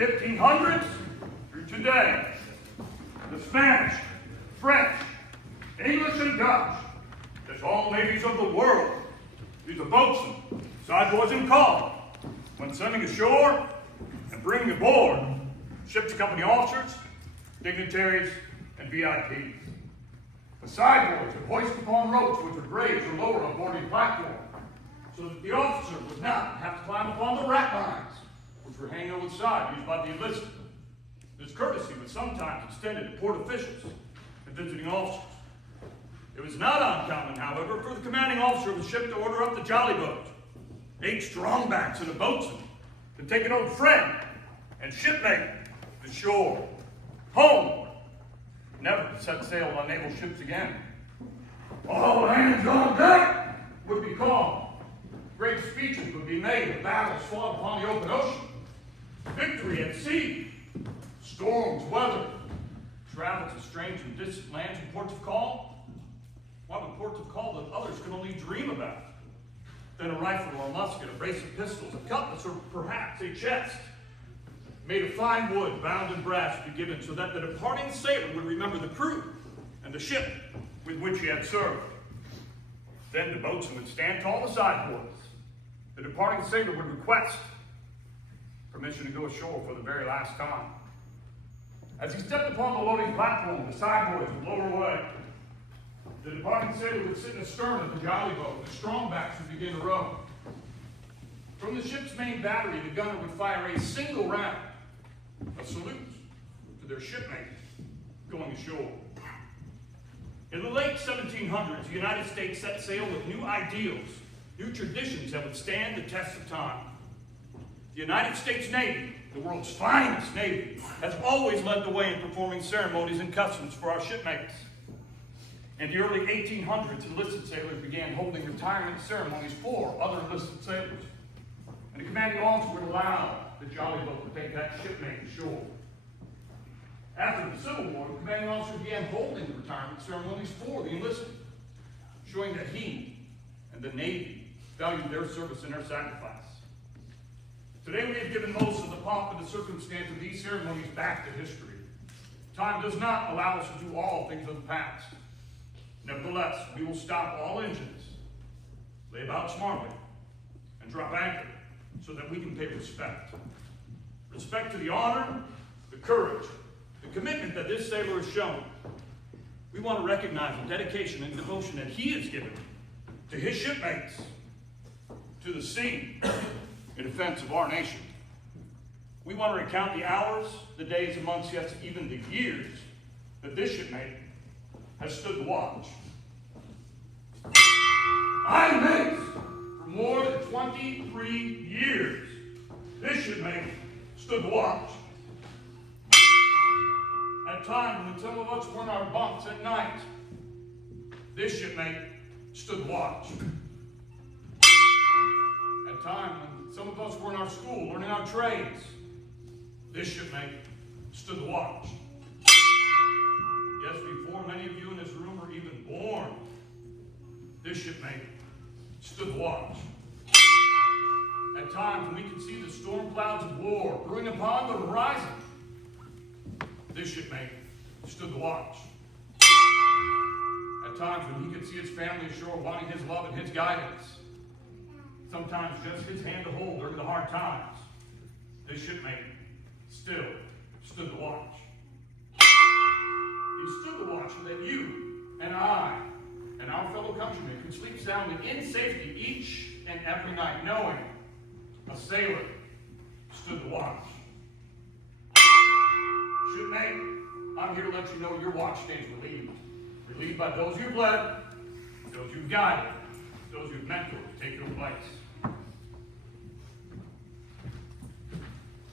1500s through today, the Spanish, French, English, and Dutch, as all navies of the world, use a boatswain, sideboards, and call when sending ashore and bringing aboard ship's company officers, dignitaries, and VIPs. The sideboards are hoisted upon ropes which are raised or lowered on boarding platform, so that the officer would not have to climb upon the rat lines, which were hanging over the side used by the enlisted. This courtesy was sometimes extended to port officials and visiting officers. It was not uncommon, however, for the commanding officer of the ship to order up the jolly boat, 8 strongbacks and a boatswain, to take an old friend and shipmate to shore, home, never to set sail on naval ships again. All hands on deck would be called. Great speeches would be made of battles fought upon the open ocean, victory at sea, storms, weather, travel to strange and distant lands and ports of call. What were ports of call that others could only dream about? Then a rifle or a musket, a brace of pistols, a cutlass, or perhaps a chest made of fine wood, bound in brass, would be given so that the departing sailor would remember the crew and the ship with which he had served. Then the boatswain would stand tall beside boards. The departing sailor would request permission to go ashore for the very last time. As he stepped upon the loading platform, the sideboards would lower away. The departing sailor would sit in the stern of the jolly boat. The strongbacks would begin to row. From the ship's main battery, the gunner would fire a single round, a salute to their shipmate going ashore. In the late 1700s, the United States set sail with new ideals, new traditions that would stand the test of time. The United States Navy, the world's finest navy, has always led the way in performing ceremonies and customs for our shipmates. In the early 1800s, enlisted sailors began holding retirement ceremonies for other enlisted sailors. And the commanding officer would allow the jolly boat to take that shipmate ashore. After the Civil War, the commanding officer began holding retirement ceremonies for the enlisted, showing that he and the Navy valued their service and their sacrifice. Today we have given most of the pomp and the circumstance of these ceremonies back to history. Time does not allow us to do all things of the past. Nevertheless, we will stop all engines, lay about smartly, and drop anchor so that we can pay respect. Respect to the honor, the courage, the commitment that this sailor has shown. We want to recognize the dedication and devotion that he has given to his shipmates, to the sea, in defense of our nation. We want to recount the hours, the days, the months, yes, even the years that this shipmate has stood the watch. I mate for more than 23 years. This shipmate stood the watch. At times when some of us were in our bunks at night, this shipmate stood the watch. At times when some of us were in our school learning our trades, this shipmate stood the watch. Yes, before many of you in this room were even born, this shipmate stood the watch. At times when we could see the storm clouds of war brewing upon the horizon, this shipmate stood the watch. At times when he could see his family ashore wanting his love and his guidance, sometimes just his hand to hold during the hard times, this shipmate still stood the watch. He stood the watch so that you and I and our fellow countrymen could sleep soundly in safety each and every night, knowing a sailor stood the watch. Shipmate, I'm here to let you know your watch stands relieved. Relieved by those you've led, those you've guided, those you've mentored to take your place.